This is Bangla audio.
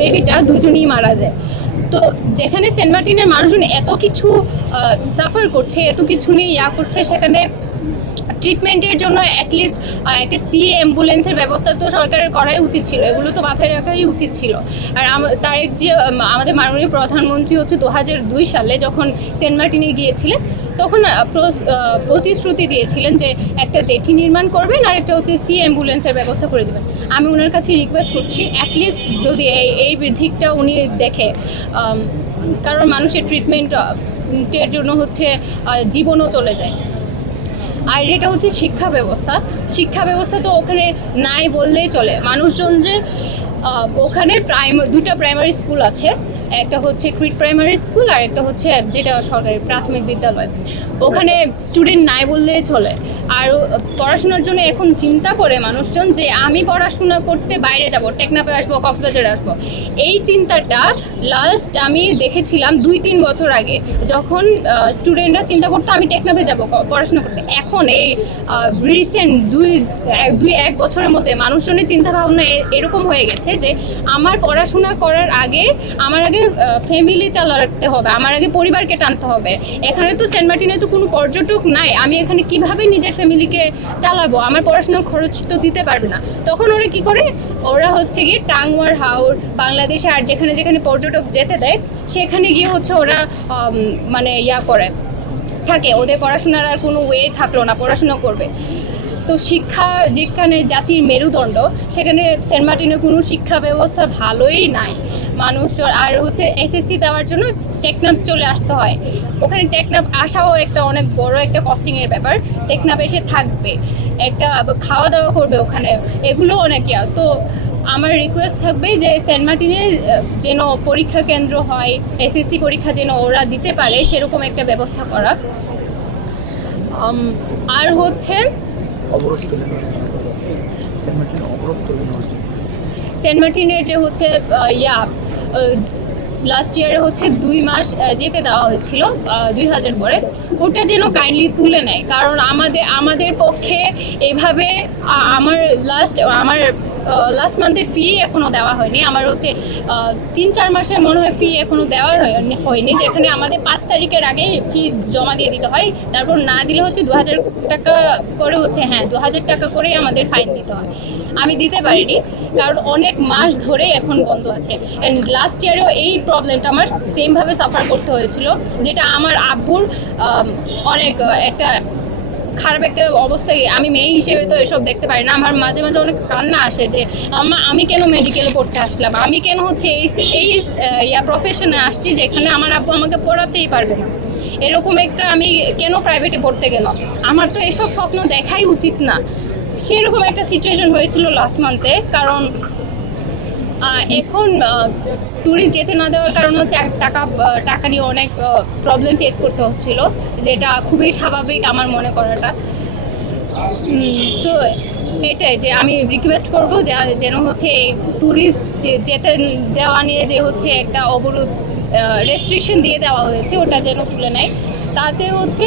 বেবিটা দুজনেই মারা যায়। তো যেখানে সেন্ট মার্টিনের মানুষজন এত কিছু সাফার করছে, এত কিছু নিয়ে করছে, সেখানে ট্রিটমেন্টের জন্য অ্যাটলিস্ট একটা সি অ্যাম্বুলেন্সের ব্যবস্থা তো সরকারের করাই উচিত ছিল, এগুলো তো মাথায় রাখাই উচিত ছিল। আর তারেক যে আমাদের মাননীয় প্রধানমন্ত্রী হচ্ছে 2002 সালে যখন সেন্ট মার্টিনে গিয়েছিলেন, তখন প্রতিশ্রুতি দিয়েছিলেন যে একটা জেটি নির্মাণ করবেন আর একটা হচ্ছে সি অ্যাম্বুলেন্সের ব্যবস্থা করে দেবেন। আমি ওনার কাছে রিকোয়েস্ট করছি অ্যাটলিস্ট যদি এই দিকটা উনি দেখে, কারণ মানুষের ট্রিটমেন্টের জন্য হচ্ছে জীবনও চলে যায়। আর এটা হচ্ছে শিক্ষা ব্যবস্থা তো ওখানে নাই বললেই চলে। মানুষজন যে ওখানে দুটা প্রাইমারি স্কুল আছে, একটা হচ্ছে ক্রিট প্রাইমারি স্কুল আর একটা হচ্ছে যেটা সরকারি প্রাথমিক বিদ্যালয়, ওখানে স্টুডেন্ট নাই বললেই চলে। আর পড়াশোনার জন্য এখন চিন্তা করে মানুষজন যে আমি পড়াশোনা করতে বাইরে যাব, টেকনাফে আসবো, কক্সবাজারে আসবো। এই চিন্তাটা লাস্ট আমি দেখেছিলাম 2-3 বছর আগে, যখন স্টুডেন্টরা চিন্তা করতো আমি টেকনাফে যাব পড়াশোনা করতে। এখন এই রিসেন্ট 2-1 বছরের মধ্যে মানুষজনের চিন্তা ভাবনা এরকম হয়ে গেছে যে আমার পড়াশোনা করার আগে আমার আগে ফ্যামিলি চালাতে হবে, আমার আগে পরিবারকে টানতে হবে। এখানে তো সেন্ট মার্টিনে তো কোনো পর্যটক নাই, আমি এখানে কিভাবে নিজের ফ্যামিলিকে চালাবো, আমার পড়াশোনার খরচ তো দিতে পারবে না। তখন ওরা কি করে, ওরা হচ্ছে গিয়ে টাঙ্গুয়ার হাওর, বাংলাদেশে আর যেখানে যেখানে পর্যটক যেতে দেয় সেখানে গিয়ে হচ্ছে ওরা মানে করে থাকে, ওদের পড়াশোনার আর কোনো ওয়ে থাকলো না, পড়াশোনা করবে। তো শিক্ষা যেখানে জাতির মেরুদণ্ড, সেখানে সেন্ট মার্টিনে কোনো শিক্ষা ব্যবস্থা ভালোই নাই। মানুষ আর হচ্ছে এসএসসি দেওয়ার জন্য টেকনাফ চলে আসতে হয়, ওখানে টেকনাফ আসাও একটা অনেক বড় একটা কস্টিংয়ের ব্যাপার। টেকনাফ এসে থাকবে, একটা খাওয়া দাওয়া করবে ওখানে, এগুলো অনেক তো আমার রিকোয়েস্ট থাকবে যে সেন্ট মার্টিনে যেন পরীক্ষা কেন্দ্র হয়, এসএসসি পরীক্ষা যেন ওরা দিতে পারে সেরকম একটা ব্যবস্থা করা। আর হচ্ছে সেন্ট মার্টিনের যে হচ্ছে লাস্ট ইয়ারে হচ্ছে 2 মাস যেতে দেওয়া হয়েছিল 2000 করে, ওটা যেন কাইন্ডলি তুলে নেয়। কারণ আমাদের পক্ষে এভাবে আমার লাস্ট মান্থের ফি এখনও দেওয়া হয়নি। আমার হচ্ছে 3-4 মাসের মনে হয় ফি এখনও দেওয়া হয়নি, যেখানে আমাদের 5 তারিখের আগে ফি জমা দিয়ে দিতে হয়। তারপর না দিলে হচ্ছে 2000 টাকা করে হচ্ছে 2000 টাকা করেই আমাদের ফাইন দিতে হয়। আমি দিতে পারিনি কারণ অনেক মাস ধরে এখন বন্ধ আছে। অ্যান্ড লাস্ট ইয়ারেও এই প্রবলেমটা আমার সেমভাবে সাফার করতে হয়েছিল, যেটা আমার আব্বুর অনেক একটা খারাপ একটা অবস্থায়। আমি মেয়ে হিসেবে তো এসব দেখতে পারি না, আমার মাঝে মাঝে অনেক কান্না আসে যে আমি কেন মেডিকেলে পড়তে আসলাম, আমি কেন হচ্ছে এই প্রফেশনে আসছি যেখানে আমার আব্বু আমাকে পড়াতেই পারবে না। এরকম একটা আমি কেন প্রাইভেটে পড়তে গেলাম, আমার তো এসব স্বপ্ন দেখাই উচিত না। সেরকম একটা সিচুয়েশন হয়েছিল লাস্ট মান্থে। কারণ এখন ট্যুরিস্ট যেতে না দেওয়ার কারণ হচ্ছে টাকা নিয়ে অনেক প্রবলেম ফেস করতে হচ্ছিল, যেটা খুবই স্বাভাবিক আমার মনে করাটা। তো এটাই যে আমি রিকোয়েস্ট করবো যেন হচ্ছে ট্যুরিস্ট যেতে দেওয়া নিয়ে যে হচ্ছে একটা অবরোধ রেস্ট্রিকশন দিয়ে দেওয়া হয়েছে, ওটা যেন তুলে নেয়। তাতে হচ্ছে